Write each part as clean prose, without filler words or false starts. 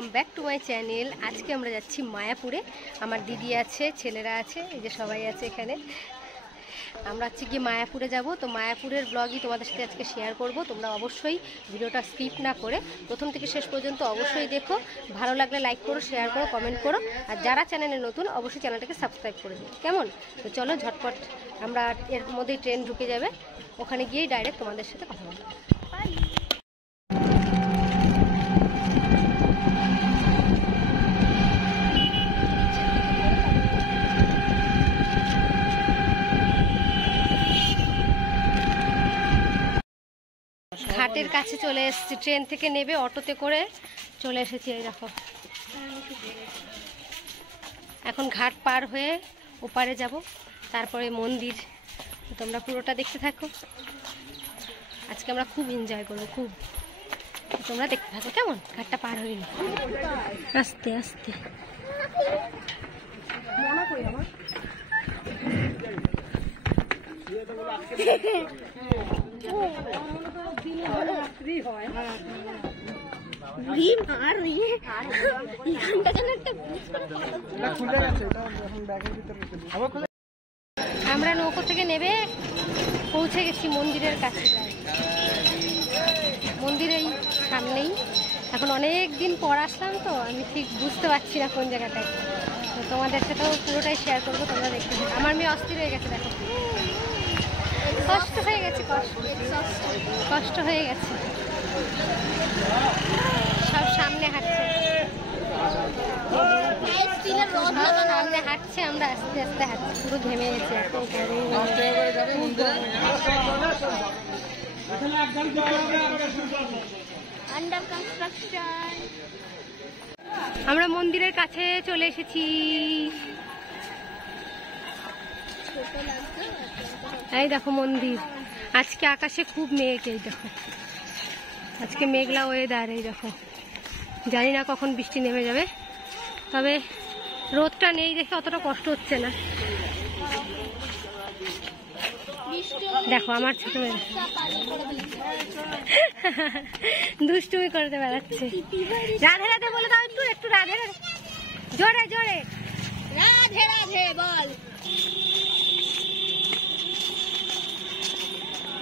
Welcome back to my channel. আজকে আমরা যাচ্ছি মায়াপুরে। আমার দিদি আছে, ছেলেরা আছে, এই যে সবাই আছে এখানে। আমরা আজকে গিয়ে মায়াপুরে যাব। তো মায়াপুরের ব্লগই তোমাদের সাথে আজকে শেয়ার করব। তোমরা অবশ্যই ভিডিওটা স্কিপ না করে প্রথম থেকে শেষ পর্যন্ত অবশ্যই দেখো। ভালো লাগলে লাইক করো, শেয়ার করো, কমেন্ট করো। আর যারা চ্যানেলে নতুন অবশ্যই চ্যানেলটাকে সাবস্ক্রাইব করে দিও, কেমন? তো চলো ঝটপট, আমরা এর মধ্যেই ট্রেন ঢুকে যাবে, ওখানে গিয়েই ডাইরেক্ট তোমাদের সাথে কথা বলবো। ঘাটের কাছে চলে এসেছি, ট্রেন থেকে নেবে অটোতে করে চলে এসেছি। এই দেখো, এখন ঘাট পার হয়ে ওপারে যাব, তারপরে মন্দির। তোমরা পুরোটা দেখতে থাকো। আজকে আমরা খুব এনজয় করবো, খুব। তোমরা দেখতে থাকো, কেমন? ঘাটটা পার হয়ে নি, আস্তে আস্তে। আমরা নৌকো থেকে নেবে পৌঁছে গেছি মন্দিরের কাছে। মন্দিরের সামনেই। এখন অনেক দিন পর আসলাম তো আমি ঠিক বুঝতে পারছি না কোন জায়গাটায়। তো তোমাদের সাথেও পুরোটাই শেয়ার করবো, তোমরা দেখতে থাকো। আমার মেয়ে অস্থির হয়ে গেছে, দেখো, কষ্ট হয়ে গেছে, কষ্ট হয়ে গেছে। সব সামনে হাঁটছে, সামনে হাঁটছে, আমরা আস্তে আস্তে হাঁটছি, পুরো ঘেমে গেছি এখন। আমরা মন্দিরের কাছে চলে এসেছি। এই দেখো মন্দির। আজকে আকাশে খুব মেঘ, এই দেখো, আজকে মেঘলা ওয়েদার। এই দেখো, জানি না কখন বৃষ্টি নেমে যাবে, তবে রোদটা নেই দেখে অতটা কষ্ট হচ্ছে না। দেখো আমার ছোট মেয়ে দুষ্টুমি করতে বেড়াচ্ছে। রাধে রাধে বলে দাও একটু, একটু রাধে রাধে, জোরে জোরে রাধে রাধে বল।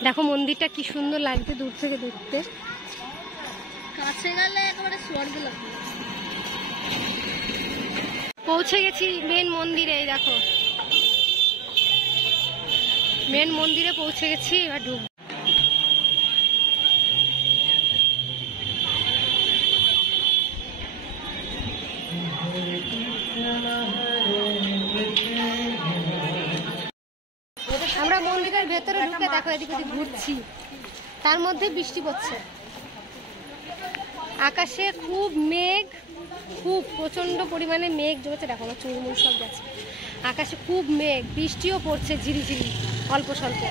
দেখো মন্দিরটা কি সুন্দর লাগছে দূর থেকে দেখতে, কাছে গেলে একেবারে স্বর্গ লাগবে। পৌঁছে গেছি মেন মন্দিরে। এই দেখো মেন মন্দিরে পৌঁছে গেছি, এবার ঢুকবো। আমরা মন্দিরের ভেতরে ঢুকে দেখো এদিক ওদিক ঘুরছি, তার মধ্যে বৃষ্টি পড়ছে। আকাশে খুব মেঘ, খুব প্রচন্ড পরিমাণে মেঘ জমেছে। দেখো আমার চুলমুল সব গেছে। আকাশে খুব মেঘ, বৃষ্টিও পড়ছে ঝিরিঝিরি অল্প স্বল্প।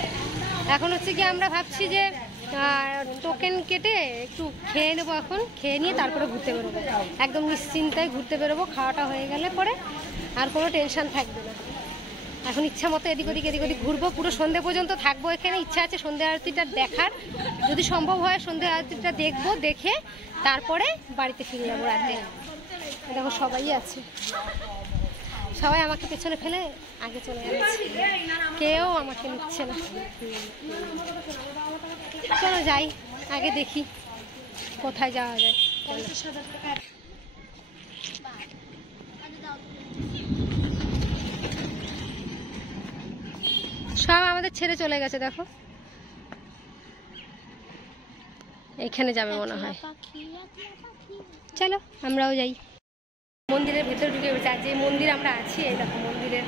এখন হচ্ছে কি আমরা ভাবছি যে টোকেন কেটে একটু খেয়ে নেবো, এখন খেয়ে নিয়ে তারপরে ঘুরতে বেরোবো। একদম নিশ্চিন্তায় ঘুরতে বেরোবো, খাওয়াটা হয়ে গেলে পরে আর কোনো টেনশন থাকবে না। এখন ইচ্ছা মতো এদিক ওদিক ঘুরবো, পুরো সন্ধ্যে পর্যন্ত থাকবো এখানে। ইচ্ছা আছে সন্ধ্যে আরতিটা দেখার, যদি সম্ভব হয় সন্ধ্যে আরতিটা দেখবো, দেখে তারপরে বাড়িতে ফিরে যাবো রাতে। দেখো সবাই আছে, সবাই আমাকে পেছনে ফেলে আগে চলে যাচ্ছে, কেউ আমাকে নিচ্ছে না। চলো যাই, আগে দেখি কোথায় যাওয়া যায়। সব আমাদের ছেড়ে চলে গেছে, দেখো এখানে যাবে মনে হয়। চলো আমরাও যাই। মন্দিরের ভেতরে ঢুকে গেছে। আর যে মন্দির আমরা আছি, এই দেখো মন্দিরটা,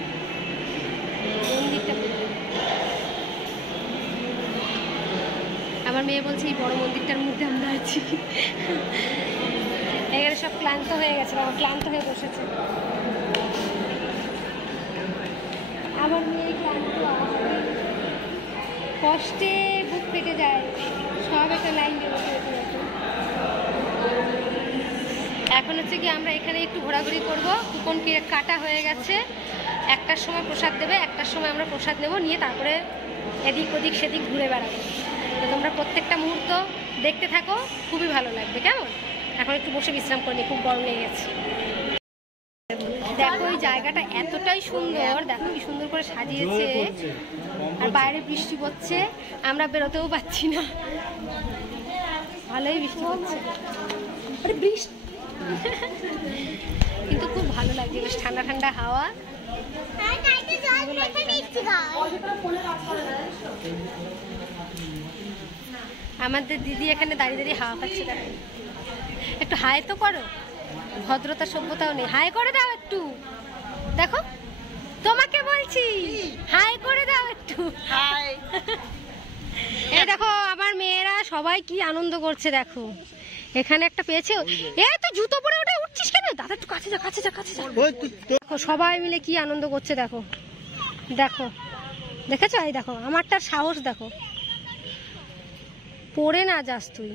আমার মেয়ে বলছে এই বড় মন্দিরটার মধ্যে আমরা আছি। এখানে সব ক্লান্ত হয়ে গেছে, বাবা ক্লান্ত হয়ে বসেছে। আমার মেয়ে ক্লান্ত, কষ্টে বুক ফেটে যায়, সব একটা লাইন দিয়ে বসে বসে। এখন হচ্ছে কি আমরা এখানে একটু ঘোরাঘুরি করবো। কুপন কাটা হয়ে গেছে, 1টার সময় প্রসাদ দেবে, 1টার সময় আমরা প্রসাদ নেব, নিয়ে তারপরে এদিক ওদিক সেদিক ঘুরে বেড়াবো। তো তোমরা প্রত্যেকটা মুহূর্ত দেখতে থাকো, খুবই ভালো লাগবে, কেমন? এখন একটু বসে বিশ্রাম করিনি, খুব গরম লেগে গেছে। দেখো এই জায়গাটা এতটাই সুন্দর, দেখো কি সুন্দর করে সাজিয়েছে, আর বাইরে বৃষ্টি পড়ছে, আমরা বেরোতেও পাচ্ছি না, ভালোই বৃষ্টি পড়ছে, বৃষ্টি কিন্তু খুব ভালো লাগছে, বেশ ঠান্ডা ঠান্ডা হাওয়া। আমাদের দিদি এখানে দাঁড়িয়ে দাঁড়িয়ে হাওয়া খাচ্ছে, দেখো একটু হাই তো করো, ভদ্রতা সভ্যতাও নেই, হাই করে দাও একটু, দেখো তোমাকে বলছি হাই করে দাও একটু, হাই। এই দেখো আমার মেয়েরা সবাই কি আনন্দ করছে, দেখো এখানে একটা পেয়েছে, এই তো জুতো পরে ওটা উঠছিস কেন, দাদা একটু কাছে যা কাছে যা কাছে যা, দেখো সবাই মিলে কি আনন্দ করছে, দেখো দেখো দেখেছো, এই দেখো আমারটার সাহস দেখো, পড়ে না যাস তুই,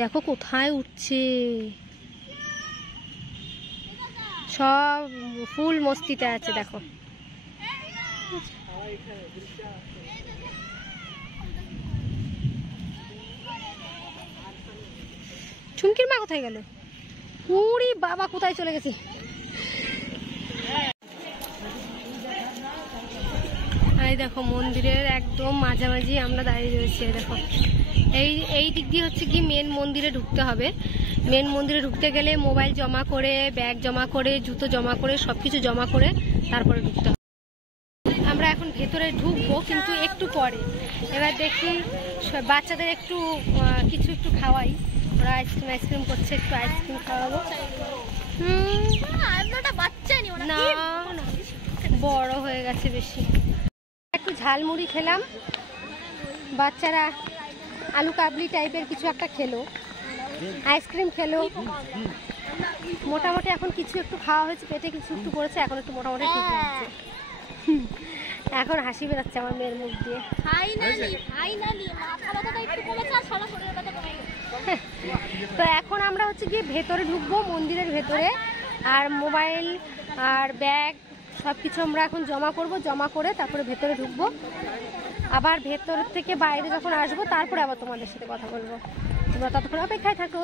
দেখো কোথায় উঠছে, সব ফুল মস্তিতে আছে, দেখো চুমকির মা কোথায় গেল, উড়ি বাবা কোথায় চলে গেছে। এই দেখো মন্দিরের একদম মাঝামাঝি আমরা দাঁড়িয়ে রয়েছি, দেখো এই দিক দিয়ে হচ্ছে কি মেন মন্দিরে ঢুকতে হবে, মেন মন্দিরে ঢুকতে গেলে মোবাইল জমা করে, ব্যাগ জমা করে, জুতো জমা করে, সবকিছু জমা করে তারপরে ঢুকতে হবে। আমরা এখন ভেতরে ঢুকবো কিন্তু একটু পরে, এবার দেখি বাচ্চাদের একটু কিছু একটু খাওয়াই, ওরা আইসক্রিম করছে, একটু আইসক্রিম খাওয়াবো। না বড় হয়ে গেছে বেশি, একটু ঝালমুড়ি খেলাম, বাচ্চারা আলু কাবলি টাইপের কিছু একটা খেলো, আইসক্রিম খেলো, মোটামুটি এখন কিছু একটু খাওয়া হয়েছে, পেটে কিছু একটু পড়েছে, এখন একটু মোটামুটি ঠিক লাগছে, এখন হাসি বেরোচ্ছে আমার মেয়ের মুখ দিয়ে। তো এখন আমরা হচ্ছে গিয়ে ভেতরে ঢুকবো, মন্দিরের ভেতরে, আর মোবাইল আর ব্যাগ সব কিছু আমরা এখন জমা করব, জমা করে তারপরে ভেতরে ঢুকবো, আবার ভেতর থেকে বাইরে যখন আসবো তারপরে আবার তোমাদের সাথে কথা বলবো, তোমরা ততক্ষণ অপেক্ষায় থাকো।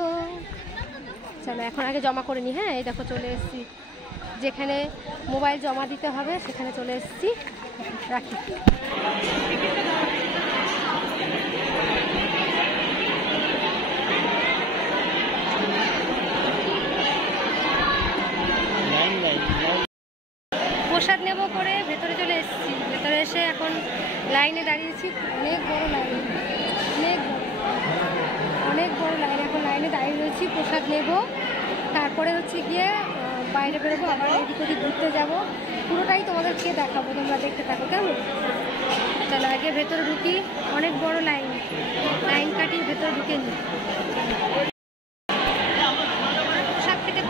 চলো এখন আগে জমা করে নি। হ্যাঁ এই দেখো চলে এসেছি, যেখানে মোবাইল জমা দিতে হবে সেখানে চলে এসেছি, রাখি। প্রসাদ নেব করে ভেতরে চলে এসেছি, ভেতরে এসে এখন লাইনে দাঁড়িয়েছি, অনেক বড় লাইন, অনেক বড় লাইন, এখন লাইনে দাঁড়িয়ে রয়েছি, প্রসাদ নেব, তারপরে হচ্ছে গিয়ে বাইরে বেরোবো, আবার এদিক ওদিক ঘুরতে যাবো, পুরোটাই তোমাদেরকে দেখাবো, তোমরা দেখতে থাকো কেমন। চলো আগে ভেতরে ঢুকি, অনেক বড় লাইন, লাইন কাটিয়ে ভেতরে ঢুকে নিই। প্রসাদ খেতে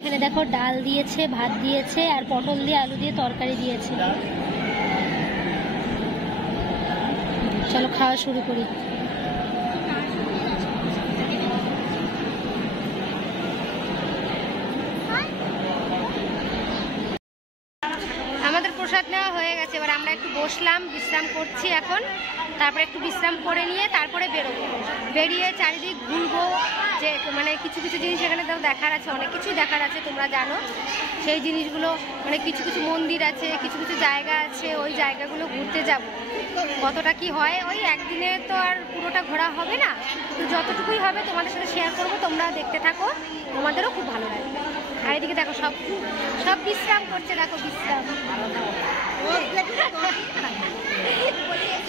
এখানে দেখো ডাল দিয়েছে, ভাত দিয়েছে, আর পটল দিয়ে আলু দিয়ে তরকারি দিয়েছে। চলো খাওয়া শুরু করি। আমাদের প্রসাদ নেওয়া হয়ে গেছে, এবার আমরা একটু বসলাম, বিশ্রাম করছি এখন, তারপরে একটু বিশ্রাম করে নিয়ে তারপরে বেরোবো, বেরিয়ে চারিদিক ঘুরবো, যে মানে কিছু কিছু জিনিস এখানে তো দেখার আছে, অনেক কিছুই দেখার আছে তোমরা জানো, সেই জিনিসগুলো মানে কিছু কিছু মন্দির আছে, কিছু কিছু জায়গা আছে, ওই জায়গাগুলো ঘুরতে যাব। কতটা কি হয় ওই একদিনে তো আর পুরোটা ঘোরা হবে না, তো যতটুকুই হবে তোমাদের সাথে শেয়ার করবো, তোমরা দেখতে থাকো, তোমাদেরও খুব ভালো লাগবে। আর এদিকে দেখো সব সব বিশ্রাম করছে, দেখো বিশ্রাম,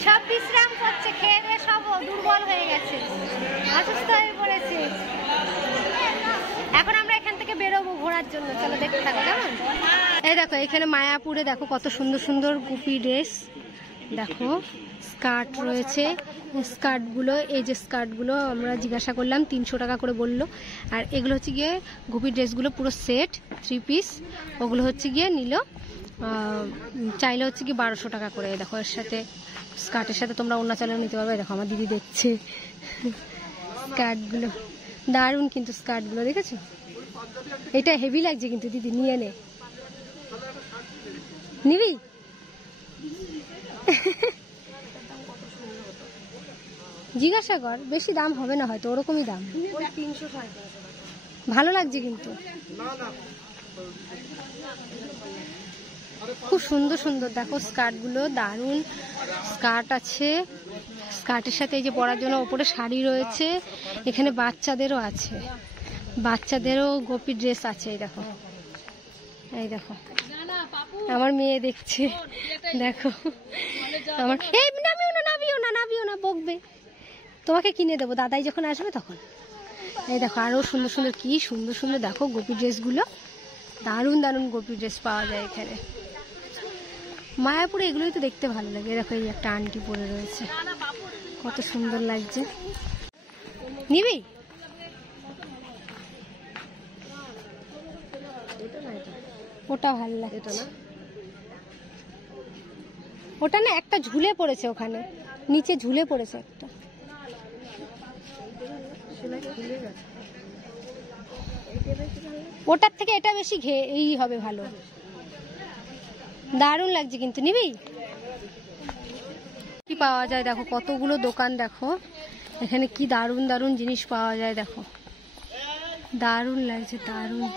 সব বিশ্রাম করছে, খেয়ে দিয়ে সব দুর্বল হয়ে গেছে, অসুস্থ হয়ে পড়েছে। এখন আমরা এখান থেকে বেরোবো ঘোরার জন্য, চলো দেখতে থাকো কেমন। এই দেখো এখানে মায়াপুরে দেখো কত সুন্দর সুন্দর গুপি ড্রেস, দেখো স্কার্ট রয়েছে, স্কার্টগুলো এই যে স্কার্টগুলো আমরা জিজ্ঞাসা করলাম 300 টাকা করে বললো। আর এগুলো হচ্ছে গিয়ে গোপী ড্রেসগুলো পুরো সেট 3 পিস, ওগুলো হচ্ছে গিয়ে নিল চাইলে হচ্ছে কি 1200 টাকা করে। দেখো এর সাথে স্কার্টের সাথে তোমরা অন্য চালেও নিতে পারবে। দেখো আমার দিদি দেখছে স্কার্টগুলো, দারুণ কিন্তু স্কার্টগুলো দেখেছো, এটা হেভি লাগছে কিন্তু দিদি, নিয়ে নে, নিবি? জিজ্ঞাসা কর, বেশি দাম হবে না হয়তো, ওরকমই দাম। ভালো লাগছে কিন্তু, খুব সুন্দর সুন্দর দেখো স্কার্টগুলো, দারুণ স্কার্ট আছে। স্কার্টের সাথে এই যে পরার জন্য ওপরে শাড়ি রয়েছে, এখানে বাচ্চাদেরও আছে, বাচ্চাদেরও গোপী ড্রেস আছে। এই দেখো, এই দেখো আমার মেয়ে দেখছে, দেখো আমার, এই নামিও না, নামিও না, নামিও না, বকবে। তোমাকে কিনে দেবো দাদাই যখন আসবে তখন। এই দেখো আরো সুন্দর সুন্দর, কি সুন্দর সুন্দর দেখো গোপী ড্রেসগুলো, দারুণ দারুণ গোপী ড্রেস পাওয়া যায় এখানে মায়াপুরে। এগুলোই তো দেখতে ভালো লাগে। দেখো এই একটা আন্টি পরে রয়েছে, কত সুন্দর লাগছে। নিবি? ওটা ভালো লাগছে না, ওটা না একটা ঝুলে পড়েছে ওখানে, নিচে ঝুলে পড়েছে একটা, ওটার থেকে এটা বেশি এই হবে ভালো, দারুণ লাগছে কিন্তু। নিবি? কি পাওয়া যায় দেখো, কতগুলো দোকান, দেখো এখানে কি দারুণ দারুণ জিনিস পাওয়া যায়, দেখো দারুণ লাগছে, দারুণ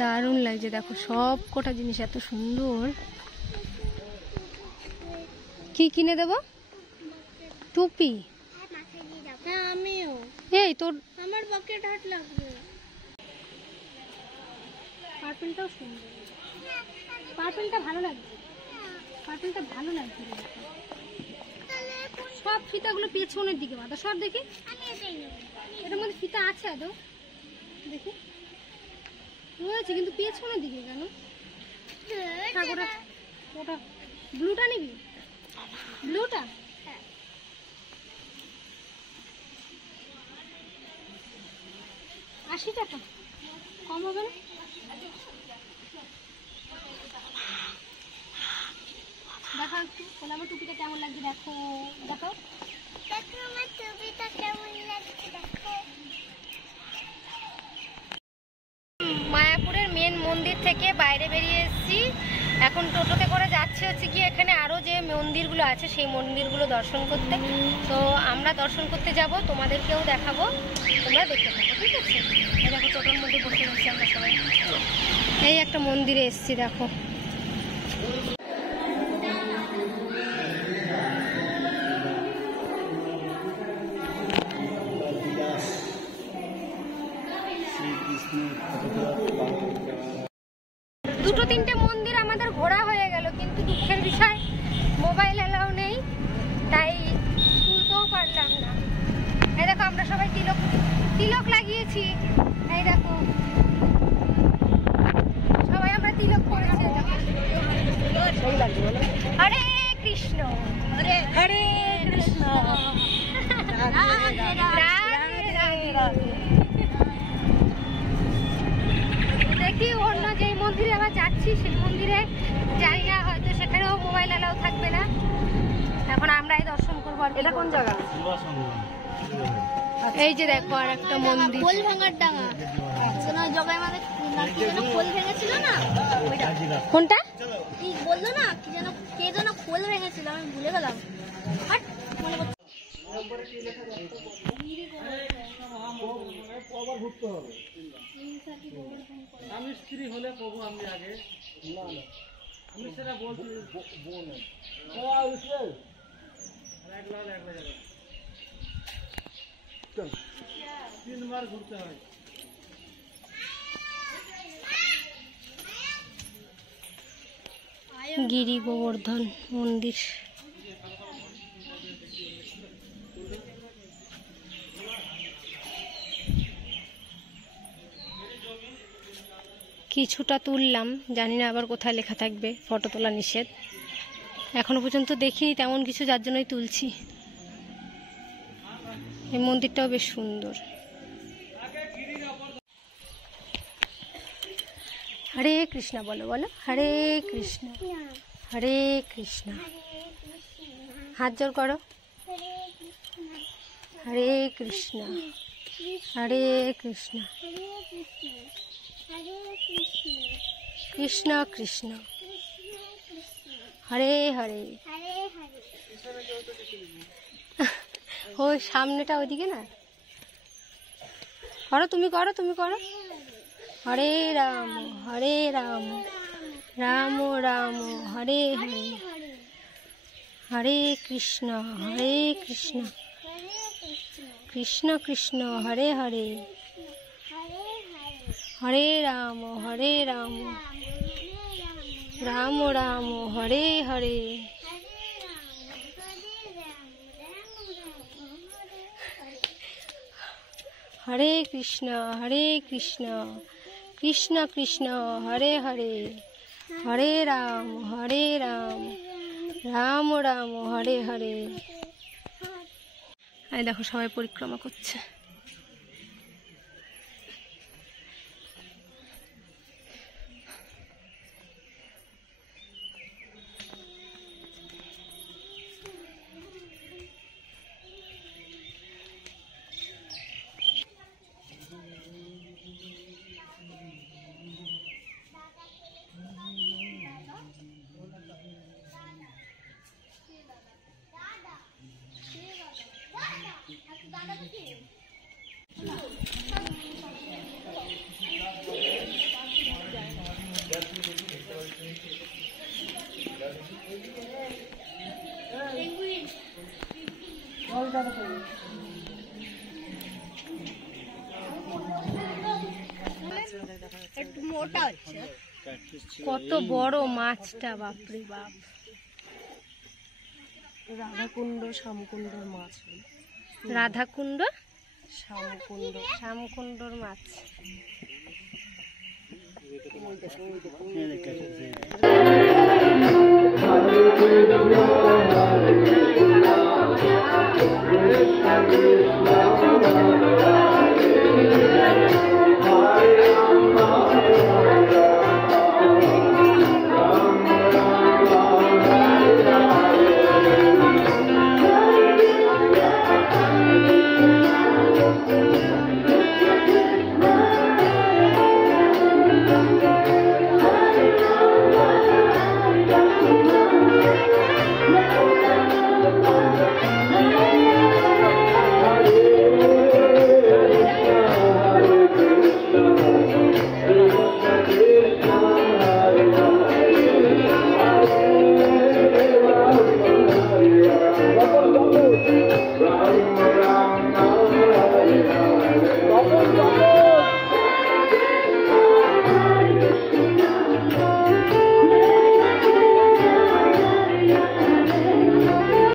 দারুণ লাগছে। দেখো সব কটা জিনিস এত সুন্দর। কি কিনে দেবো? টুপি? হ্যাঁ আমিও। এই তোর, আমার পকেট হাট লাগবে। পার্পলটাও সুন্দর, পার্পলটা ভালো লাগছে, পার্পলটা ভালো লাগছে। সব ফিতাগুলো পেছনের দিকে বাঁধা, সব দেখি এটার মধ্যে ফিতা আছে আদৌ, দেখি রয়েছে কিন্তু পেছনের দিকে কেন? ওটা ব্লুটা নিবি? ব্লুটা 80 টাকা, কম হবে না? দেখো একটু বলে আমার টুপিটা কেমন লাগছে, দেখো দেখো আমার টুপিটা কেমন লাগছে দেখো। মায়াপুরের মেন মন্দির থেকে বাইরে বেরিয়ে এসেছি, এখন টোটোতে করে যাচ্ছে হচ্ছে কি এখানে আরও যে মন্দিরগুলো আছে সেই মন্দিরগুলো দর্শন করতে। তো আমরা দর্শন করতে যাব, তোমাদেরকেও দেখাবো, তোমরা দেখতে থাকো, ঠিক আছে? এই দেখো টোটোর মধ্যে বসে বসছি আমরা সবাই, এই একটা মন্দিরে এসেছি দেখো। দুটো তিনটে মন্দির আমাদের ঘোরা হয়ে গেল, কিন্তু দুঃখের বিষয় মোবাইল এলাও নেই, তাই তুলতেও পারলাম না। এই দেখো আমরা সবাই তিলক তিলক লাগিয়েছি, এই দেখো সবাই আমরা তিলক করেছি। হরে কৃষ্ণ, হরে হরে কৃষ্ণ, দেখি অন্য যে মন্দিরে আবার যাচ্ছি সেই মন্দিরে যাই না, হয়তো সেখানেও মোবাইল এলাও থাকবে না। এখন আমরাই দর্শন করবো। এটা কোন জায়গা? এই যে দেখো আর একটা মন্দির, খোল ভাঙার ডাঙা, জগাই আমাদের কি যেন খোল ভেঙেছিল না, কোনটা কি বললো না, কি যেন কে যেন খোল ভেঙেছিল, আমি ভুলে গেলাম। মনে করছি আমি স্ত্রী হলে প্রভু আমি আগে না না আমি সেটা বলছি বোন এক লাল যাবে 3 বার ঘুরতে হয়। গিরি গোবর্ধন মন্দির। কি কিছুটা তুললাম, জানি না আবার কোথায় লেখা থাকবে ফটো তোলা নিষেধ। এখনো পর্যন্ত দেখিনি তেমন কিছু, যার জন্যই তুলছি। এই মন্দিরটাও বেশ সুন্দর। হরে কৃষ্ণ বলো, বলো হরে কৃষ্ণ, হরে কৃষ্ণ। হাত জোর করো। হরে কৃষ্ণ, হরে কৃষ্ণ, কৃষ্ণ কৃষ্ণ, হরে হরে। ওই সামনেটা ওইদিকে না, করো তুমি, করো তুমি, করো। হরে রাম, হরে রাম, রাম রাম হরে হরে, হরে কৃষ্ণ, হরে কৃষ্ণ, কৃষ্ণ কৃষ্ণ, হরে হরে, হরে রাম, হরে রাম, রাম রাম হরে হরে। হরে কৃষ্ণ, হরে কৃষ্ণ, কৃষ্ণ কৃষ্ণ, হরে হরে, হরে রাম, রাম রাম হরে হরে। এই দেখো সবাই পরিক্রমা করছে। কত বড় মাছটা, বাপরে বাপ। রাধাকুণ্ড শ্যামকুণ্ডর মাছ, রাধাকুণ্ড শ্যামকুণ্ড, শ্যামকুণ্ডর মাছ। Krishna